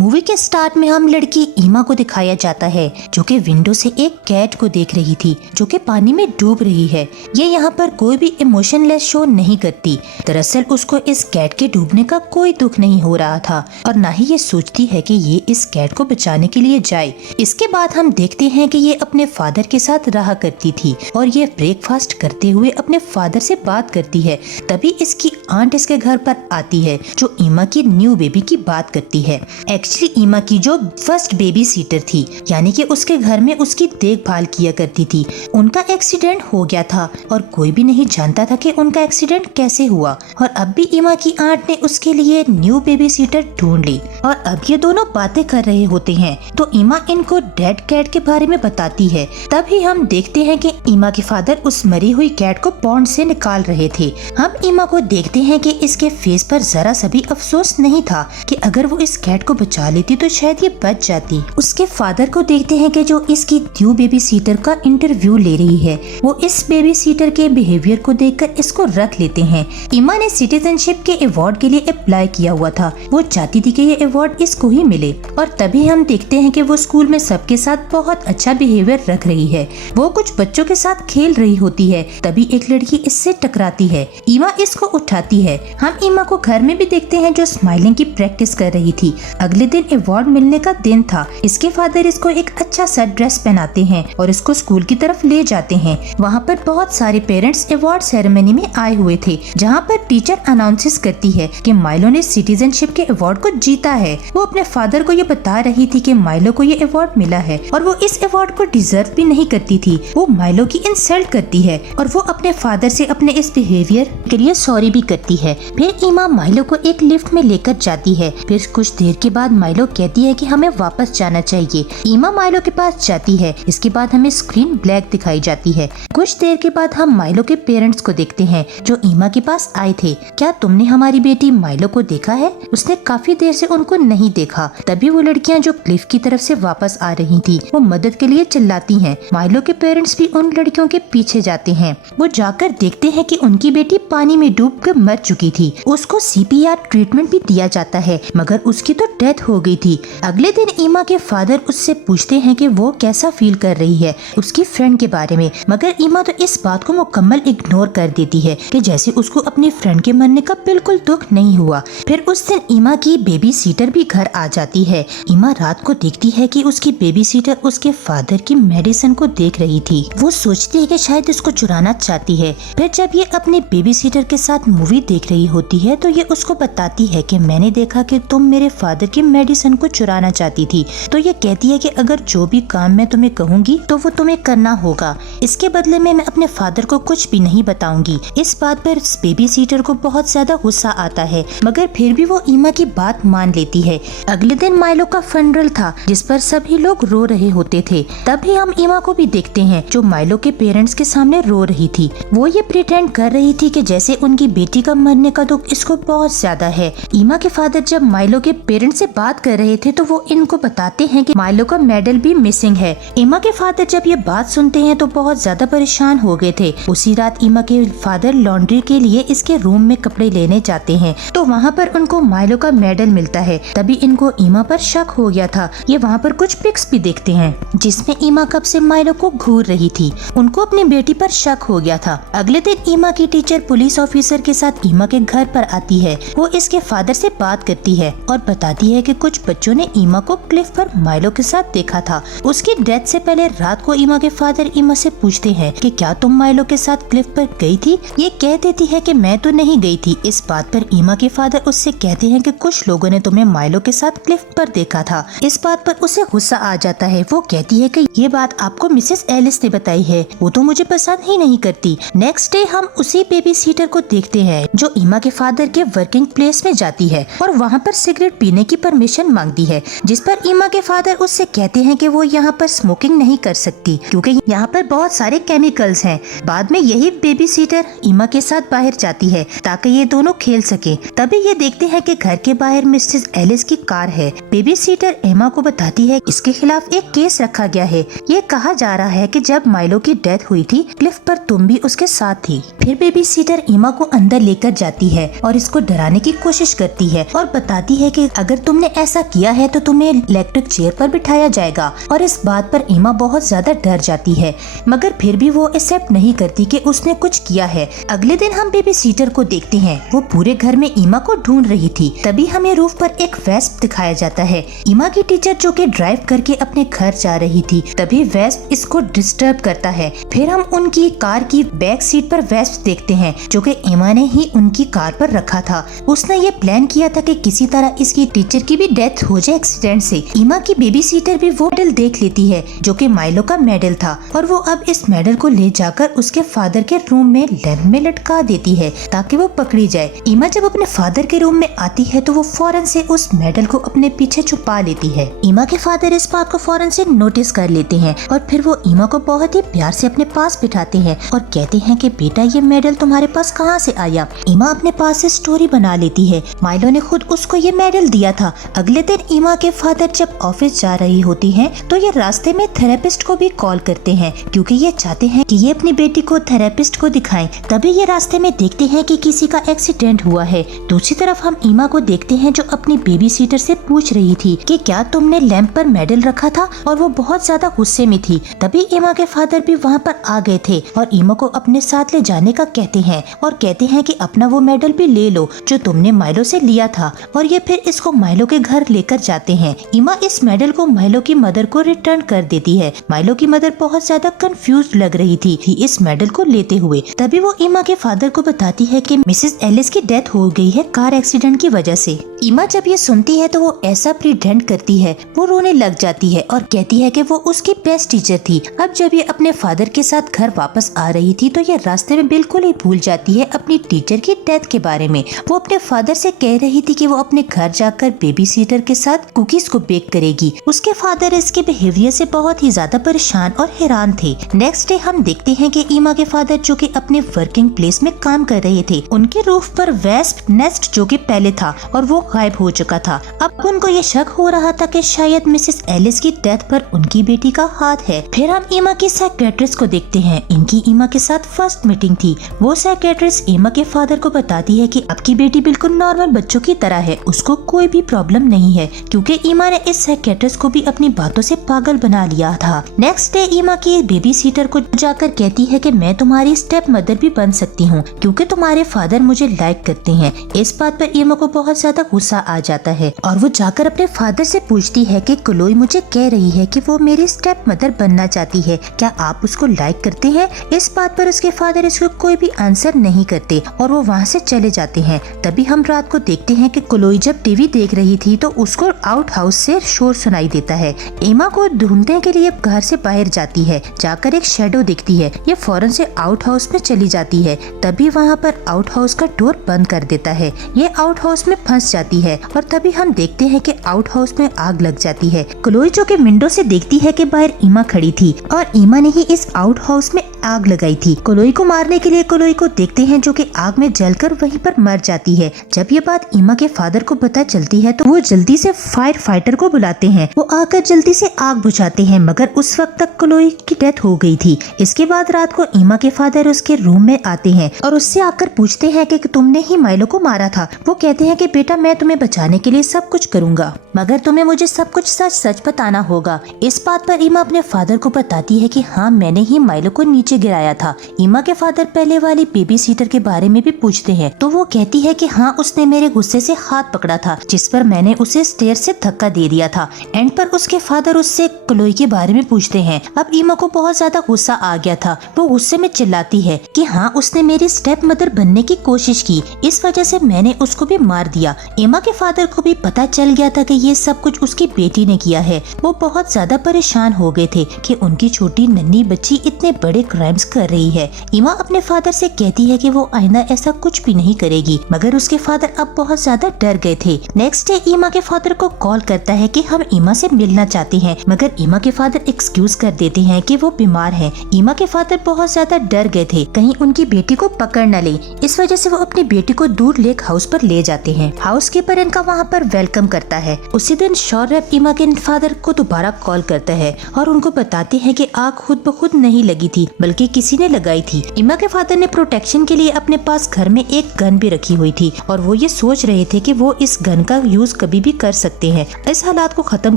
Movie के start में हम लड़की ईमा को दिखाया जाता है जो कि विंडो से एक कैट को देख रही थी जो कि पानी में डूब रही है। ये यहाँ पर कोई भी इमोशनलेस शो नहीं करती। दरअसल उसको इस कैट के डूबने का कोई दुख नहीं हो रहा था और ना ही ये सोचती है कि ये इस कैट को बचाने के लिए जाए। इसके बाद हम देखते हैं कि ये अपने फादर के साथ रहा करती थी और ये ब्रेकफास्ट करते हुए अपने फादर से बात करती है। तभी इसकी आंट इसके घर पर आती है जो ईमा की न्यू बेबी की बात करती है। एक्चुअली ईमा की जो फर्स्ट बेबी सीटर थी, यानी कि उसके घर में उसकी देखभाल किया करती थी, उनका एक्सीडेंट हो गया था और कोई भी नहीं जानता था कि उनका एक्सीडेंट कैसे हुआ। और अब भी ईमा की आंट ने उसके लिए न्यू बेबी सीटर ढूंढ ली और अब ये दोनों बातें कर रहे होते हैं तो ईमा इनको डेड कैट के बारे में बताती है। तभी हम देखते हैं कि ईमा के फादर उस मरी हुई कैट को पॉन्ड से निकाल रहे थे। हम ईमा को देखते हैं कि इसके फेस पर जरा सा भी अफसोस नहीं था कि अगर वो इस कैट को बचा लेती तो शायद ये बच जाती। उसके फादर को देखते हैं कि जो इसकी न्यू बेबी सीटर का इंटरव्यू ले रही है, वो इस बेबी सीटर के बिहेवियर को देखकर इसको रख लेते हैं। ईमा ने सिटीजनशिप के अवार्ड के लिए अप्लाई किया हुआ था, वो चाहती थी कि ये अवार्ड इसको ही मिले। और तभी हम देखते हैं कि वो स्कूल में सबके साथ बहुत अच्छा बिहेवियर रख रही है। वो कुछ बच्चों के साथ खेल रही होती है, तभी एक लड़की इससे टकराती है। ईमा इसको उठाती है। हम ईमा को घर में भी देखते हैं जो स्माइलिंग की प्रैक्टिस कर रही थी। अगले दिन अवार्ड मिलने का दिन था। इसके फादर इसको एक अच्छा सा ड्रेस पहनाते हैं और इसको स्कूल की तरफ ले जाते हैं। वहाँ पर बहुत सारे पेरेंट्स अवार्ड सेरेमनी में आए हुए थे, जहाँ पर टीचर अनाउंसेस करती है कि माइलो ने सिटीजनशिप के अवार्ड को जीता है। वो अपने फादर को ये बता रही थी कि माइलो को ये अवार्ड मिला है और वो इस अवार्ड को डिजर्व भी नहीं करती थी। वो माइलो की इंसल्ट करती है और वो अपने फादर से अपने इस बिहेवियर के लिए सॉरी भी करती है। फिर ईमा माइलो को एक लिफ्ट में लेकर जाती है। फिर कुछ देर के बाद माइलो कहती है कि हमें वापस जाना चाहिए। ईमा माइलो के पास जाती है। इसके बाद हमें स्क्रीन ब्लैक दिखाई जाती है। कुछ देर के बाद हम माइलो के पेरेंट्स को देखते हैं जो ईमा के पास आए थे। क्या तुमने हमारी बेटी माइलो को देखा है? उसने काफी देर से उनको नहीं देखा। तभी वो लड़कियां जो क्लिफ की तरफ से वापस आ रही थी वो मदद के लिए चिल्लाती हैं। माइलो के पेरेंट्स भी उन लड़कियों के पीछे जाते हैं। वो जाकर देखते हैं कि उनकी बेटी पानी में डूब कर मर चुकी थी। उसको सीपीआर ट्रीटमेंट भी दिया जाता है मगर उसकी तो डेथ हो गई थी। अगले दिन ईमा के फादर उससे पूछते हैं कि वो कैसा फील कर रही है उसकी फ्रेंड के बारे में, मगर ईमा तो इस बात को मुकम्मल इग्नोर कर देती है कि जैसे उसको अपनी फ्रेंड के मरने का बिल्कुल दुख नहीं हुआ। फिर उस दिन ईमा की बेबी सीटर भी घर आ जाती है। ईमा रात को देखती है कि उसकी बेबी सीटर उसके फादर की मेडिसिन को देख रही थी। वो सोचती है कि शायद इसको चुराना चाहती है। फिर जब ये अपनी बेबी सीटर के साथ मूवी देख रही होती है तो ये उसको बताती है कि मैंने देखा कि तुम मेरे फादर की मेडिसिन को चुराना चाहती थी। तो ये कहती है कि अगर जो भी काम मैं तुम्हें कहूँगी तो वो तुम्हें करना होगा। इसके बदले में मैं अपने फादर को कुछ भी नहीं बताऊंगी। इस बात पर बेबी सीटर को बहुत ज्यादा गुस्सा आता है मगर फिर भी वो ईमा की बात मान लेती है। अगले दिन माइलो का फनरल था जिस पर सभी लोग रो रहे होते थे। तभी हम ईमा को भी देखते हैं जो माइलो के पेरेंट्स के सामने रो रही थी। वो ये प्रिटेंड कर रही थी कि जैसे उनकी बेटी का मरने का दुख इसको बहुत ज्यादा है। ईमा के फादर जब माइलो के पेरेंट्स से बात कर रहे थे तो वो इनको बताते हैं कि माइलो का मेडल भी मिसिंग है। ईमा के फादर जब ये बात सुनते हैं तो बहुत ज्यादा परेशान हो गए थे। उसी रात ईमा के फादर लॉन्ड्री के लिए इसके रूम में कपड़े लेने जाते हैं तो वहाँ पर उनको माइलो का मेडल मिलता है। तभी इनको ईमा पर शक हो गया था। ये वहाँ पर कुछ पिक्स भी देखते हैं जिसमें ईमा कब से माइलो को घूर रही थी। उनको अपनी बेटी पर शक हो गया था। अगले दिन ईमा की टीचर पुलिस ऑफिसर के साथ ईमा के घर पर आती है। वो इसके फादर से बात करती है और बताती है कि कुछ बच्चों ने ईमा को क्लिफ पर माइलो के साथ देखा था। उसकी डेथ से पहले रात को ईमा के फादर ईमा से पूछते हैं कि क्या तुम माइलो के साथ क्लिफ पर गई थी? ये कह देती है कि मैं तो नहीं गई थी। इस बात पर ईमा के फादर उससे कहते हैं कि कुछ लोगों ने तुम्हें माइलो के साथ क्लिफ पर देखा था। इस बात पर उसे गुस्सा आ जाता है। वो कहती है कि ये बात आपको मिसेस एलिस ने बताई है, वो तो मुझे पसंद ही नहीं करती। नेक्स्ट डे हम उसी बेबी सीटर को देखते हैं जो ईमा के फादर के वर्किंग प्लेस में जाती है और वहाँ पर सिगरेट पीने की परमिशन मांगती है, जिस पर ईमा के फादर उससे कहते हैं कि वो यहाँ पर स्मोकिंग नहीं कर सकती क्योंकि यहाँ पर बहुत सारे केमिकल्स हैं। बाद में यही बेबी सीटर ईमा के साथ बाहर जाती है ताकि ये दोनों खेल सके। तभी ये देखते हैं कि घर के बाहर मिसेस एलिस की कार है। बेबी सीटर ईमा को बताती है इसके खिलाफ एक केस रखा गया है। ये कहा जा रहा है कि जब माइलो की डेथ हुई थी क्लिफ पर तुम भी उसके साथ थी। फिर बेबी सीटर ईमा को अंदर लेकर जाती है और इसको डराने की कोशिश करती है और बताती है कि अगर तुमने ऐसा किया है तो तुम्हें इलेक्ट्रिक चेयर पर बिठाया जाएगा। और इस बात पर ईमा बहुत ज्यादा डर जाती है, मगर फिर भी वो एक्सेप्ट नहीं करती कि उसने कुछ किया है। अगले दिन हम बेबी सीटर को देखते हैं, वो पूरे घर में ईमा को ढूंढ रही थी। तभी हमें रूफ पर एक वेस्प दिखाया जाता है। ईमा की टीचर जो कि ड्राइव करके अपने घर जा रही थी, तभी वेस्प इसको डिस्टर्ब करता है। फिर हम उनकी कार की बैक सीट पर वेस्प देखते हैं, जो कि ईमा ने ही उनकी कार पर रखा था। उसने ये प्लान किया था कि किसी तरह इसकी टीचर की भी डेथ हो जाए एक्सीडेंट से। ईमा की बेबी सीटर भी वो मेडल देख लेती है, जो कि माइलो का मेडल था, और वो अब इस मेडल को ले जाकर उसके फादर के रूम में लैंप में लटका देती है ताकि वो पकड़ी जाए। ईमा जब अपने फादर के रूम में आती है तो वो फौरन से उस मेडल को अपने पीछे छुपा लेती है। ईमा के फादर इस बात को फौरन से नोटिस कर लेते हैं और फिर वो ईमा को बहुत ही प्यार से अपने पास बिठाते हैं और कहते हैं कि बेटा ये मेडल तुम्हारे पास कहाँ से आया। ईमा अपने पास से स्टोरी बना लेती है, माइलो ने खुद उसको ये मेडल दिया था। अगले दिन ईमा के फादर जब ऑफिस जा रही होती हैं तो ये रास्ते में थेरेपिस्ट को भी कॉल करते हैं, क्योंकि ये चाहते हैं कि ये अपनी बेटी को थेरेपिस्ट को दिखाएं। तभी ये रास्ते में देखते हैं कि किसी का एक्सीडेंट हुआ है। दूसरी तरफ हम ईमा को देखते हैं जो अपनी बेबी सीटर से पूछ रही थी कि क्या तुमने लैंप पर मेडल रखा था, और वो बहुत ज्यादा गुस्से में थी। तभी ईमा के फादर भी वहाँ पर आ गए थे और ईमा को अपने साथ ले जाने का कहते हैं और कहते हैं कि अपना वो मेडल भी ले लो जो तुमने माइलो से लिया था, और ये फिर इसको माइलो के घर लेकर जाते हैं। ईमा इस मेडल को माइलो की मदर को रिटर्न कर देती है। माइलो की मदर बहुत ज्यादा कंफ्यूज लग रही थी इस मेडल को लेते हुए। तभी वो ईमा के फादर को बताती है कि मिसेस एलिस की डेथ हो गई है कार एक्सीडेंट की वजह से। ईमा जब ये सुनती है तो वो ऐसा प्रिटेंड करती है, वो रोने लग जाती है और कहती है कि वो उसकी बेस्ट टीचर थी। अब जब ये अपने फादर के साथ घर वापस आ रही थी तो ये रास्ते में बिल्कुल ही भूल जाती है अपनी टीचर की डेथ के बारे में। वो अपने फादर से कह रही थी कि वो अपने घर जाकर बेबी सीटर के साथ कुकीज को बेक करेगी। उसके फादर इसके बिहेवियर से बहुत ही ज्यादा परेशान और हैरान थे। नेक्स्ट डे हम देखते हैं कि ईमा के फादर जो कि अपने वर्किंग प्लेस में काम कर रहे थे, उनके रूफ पर वेस्प नेस्ट जो कि पहले था और वो गायब हो चुका था। अब उनको ये शक हो रहा था कि शायद मिसेस एलिस की डेथ पर उनकी बेटी का हाथ है। फिर हम ईमा की साइकियाट्रिस्ट को देखते हैं। इनकी ईमा के साथ फर्स्ट मीटिंग थी। वो साइकियाट्रिस्ट ईमा के फादर को बताती है कि आपकी बेटी बिल्कुल नॉर्मल बच्चों की तरह है, उसको कोई भी प्रॉब्लम नहीं है, क्योंकि ईमा ने इस साइकियाट्रिस्ट को भी अपनी बातों से पागल बना लिया था। नेक्स्ट डे ईमा की बेबी सीटर को जाकर कहती है कि मैं तुम्हारी स्टेप मदर भी बन सकती हूँ, क्योंकि तुम्हारे फादर मुझे लाइक करते हैं। इस बात पर ईमा को बहुत ज्यादा गुस्सा आ जाता है और वो जाकर अपने फादर से पूछती है कि क्लोई मुझे कह रही है कि वो मेरी स्टेप मदर बनना चाहती है, क्या आप उसको लाइक करते हैं? इस बात पर उसके फादर इसको कोई भी आंसर नहीं करते और वो वहाँ से चले जाते हैं। तभी हम रात को देखते हैं कि क्लोई जब टीवी देख रही थी तो उसको आउट हाउस से शोर सुनाई देता है। ईमा को ढूंढने के लिए घर से बाहर जाती है, जाकर एक शेडो दिखती है। ये फौरन से आउट हाउस में चली जाती है। तभी वहाँ पर आउट हाउस का डोर बंद कर देता है। ये आउट हाउस में फंस जाती है और तभी हम देखते हैं कि आउट हाउस में आग लग जाती है। क्लोई जो कि विंडो से देखती है कि बाहर ईमा खड़ी थी और ईमा ने ही इस आउट हाउस में आग लगाई थी। क्लोई को मारने के लिए क्लोई को देखते हैं जो कि आग में जलकर वहीं पर मर जाती है। जब ये बात ईमा के फादर को पता चलती है तो वो जल्दी से फायर फाइटर को बुलाते हैं। वो आकर जल्दी से आग बुझाते हैं, मगर उस वक्त तक क्लोई की डेथ हो गई थी। इसके बाद रात को ईमा के फादर उसके रूम में आते हैं और उससे आकर पूछते हैं कि तुमने ही माइलो को मारा था। वो कहते हैं कि बेटा मैं तुम्हें बचाने के लिए सब कुछ करूंगा, मगर तुम्हें मुझे सब कुछ सच सच बताना होगा। इस बात पर ईमा अपने फादर को बताती है कि हाँ मैंने ही माइलो को नीचे गिराया था। ईमा के फादर पहले वाली बेबी सीटर के बारे में भी पूछते हैं तो वो कहती है कि हाँ उसने मेरे गुस्से से हाथ पकड़ा था, जिस पर मैंने उसे स्टेयर से धक्का दे दिया था। एंड पर उसके फादर उससे क्लोई के बारे में पूछते हैं। अब ईमा को बहुत ज्यादा गुस्सा आ गया था। वो गुस्से में चिल्लाती है कि हाँ उसने मेरी स्टेप मदर बनने की कोशिश की, इस वजह से मैंने उसको भी मार दिया। ईमा के फादर को भी पता चल गया था कि ये सब कुछ उसकी बेटी ने किया है। वो बहुत ज्यादा परेशान हो गए थे कि उनकी छोटी नन्ही बच्ची इतने बड़े क्राइम्स कर रही है। ईमा अपने फादर से कहती है कि वो आइंदा ऐसा कुछ भी नहीं करेगी, मगर उसके फादर अब बहुत ज्यादा डर गए थे। नेक्स्ट डे ईमा के फादर को कॉल करता है कि हम ईमा से मिलना चाहते हैं, मगर ईमा के फादर एक्सक्यूज कर देते हैं कि वो बीमार है। ईमा के फादर बहुत ज्यादा डर गए थे कहीं उनकी बेटी को पकड़ न ले, इस वजह से वो अपनी बेटी को दूर लेक हाउस पर ले जाते हैं। हाउस कीपर इनका वहाँ पर वेलकम करता है। उसी दिन शौर्य ईमा के फादर को दोबारा कॉल करता है और उनको बताते हैं कि आग खुद ब खुद नहीं लगी थी, बल्कि किसी ने लगाई थी। ईमा के फादर ने प्रोटेक्शन के लिए अपने पास घर में एक गन भी रखी हुई थी और वो ये सोच रहे थे कि वो इस गन का यूज यूज कभी भी कर सकते हैं इस हालात को खत्म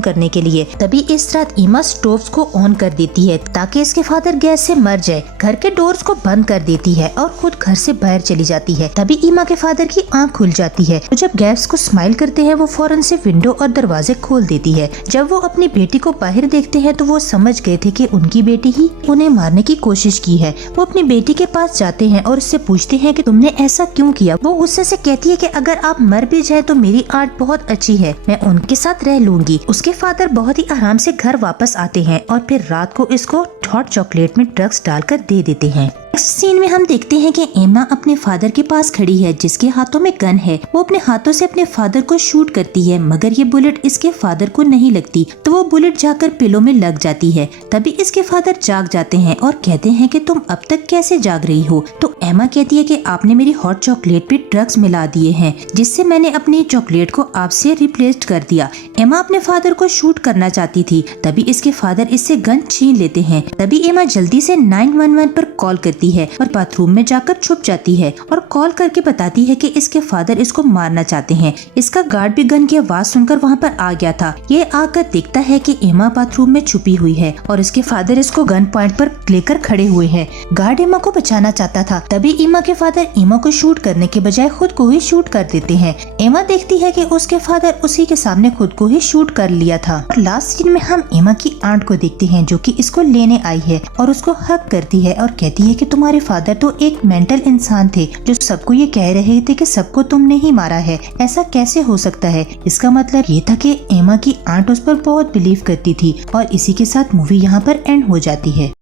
करने के लिए। तभी इस रात ईमा स्टोव्स को ऑन कर देती है ताकि इसके फादर गैस से मर जाए। घर के डोर्स को बंद कर देती है और खुद घर से बाहर चली जाती है। तभी ईमा के फादर की आंख खुल जाती है, तो जब गैस को स्माइल करते हैं वो फौरन से विंडो और दरवाजे खोल देती है। जब वो अपनी बेटी को बाहर देखते हैं तो वो समझ गए थे कि उनकी बेटी ही उन्हें मारने की कोशिश की है। वो अपनी बेटी के पास जाते हैं और उससे पूछते हैं कि तुमने ऐसा क्यों किया। वो गुस्से से कहती है कि अगर आप मर भी जाए तो मेरी आंट बहुत अच्छी है, मैं उनके साथ रह लूंगी। उसके फादर बहुत ही आराम से घर वापस आते हैं और फिर रात को इसको हॉट चॉकलेट में ड्रग्स डालकर दे देते हैं। नेक्स्ट सीन में हम देखते हैं कि एमा अपने फादर के पास खड़ी है जिसके हाथों में गन है। वो अपने हाथों से अपने फादर को शूट करती है मगर ये बुलेट इसके फादर को नहीं लगती, तो वो बुलेट जाकर पिलो में लग जाती है। तभी इसके फादर जाग जाते हैं और कहते हैं कि तुम अब तक कैसे जाग रही हो। तो एमा कहती है कि आपने मेरी हॉट चॉकलेट पे ड्रग्स मिला दिए हैं जिससे मैंने अपनी चॉकलेट को आपसे रिप्लेस कर दिया। एमा अपने फादर को शूट करना चाहती थी, तभी इसके फादर इससे गन छीन लेते हैं। तभी एमा जल्दी से 911 पर कॉल करती है और बाथरूम में जाकर छुप जाती है और कॉल करके बताती है कि इसके फादर इसको मारना चाहते हैं। इसका गार्ड भी गन की आवाज सुनकर वहाँ पर आ गया था। ये आकर देखता है कि एमा बाथरूम में छुपी हुई है और इसके फादर इसको गन पॉइंट पर लेकर खड़े हुए हैं। गार्ड एमा को बचाना चाहता था, तभी एमा के फादर एमा को शूट करने के बजाय खुद को ही शूट कर देते हैं। एमा देखती है कि उसके फादर उसी के सामने खुद को ही शूट कर लिया था। और लास्ट सीन में हम एमा की आंट को देखते हैं जो कि इसको लेने आई है और उसको हक करती है और कहती है कि तुम्हारे फादर तो एक मेंटल इंसान थे जो सबको ये कह रहे थे कि सबको तुमने ही मारा है, ऐसा कैसे हो सकता है। इसका मतलब ये था कि एमा की आंट उस पर बहुत बिलीव करती थी और इसी के साथ मूवी यहाँ पर एंड हो जाती है।